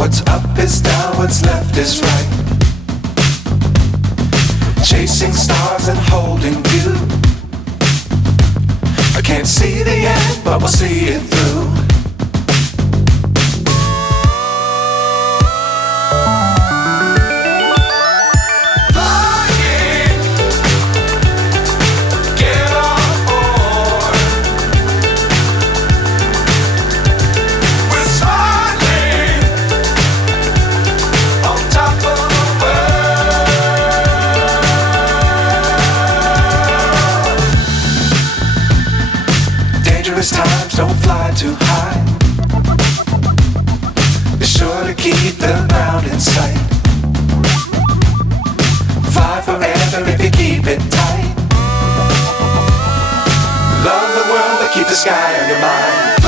What's up is down, what's left is right. Chasing stars and holding you. I can't see the end, but we'll see it through. Dangerous times, don't fly too high. Be sure to keep the ground in sight. Fly forever if you keep it tight. Love the world, but keep the sky on your mind.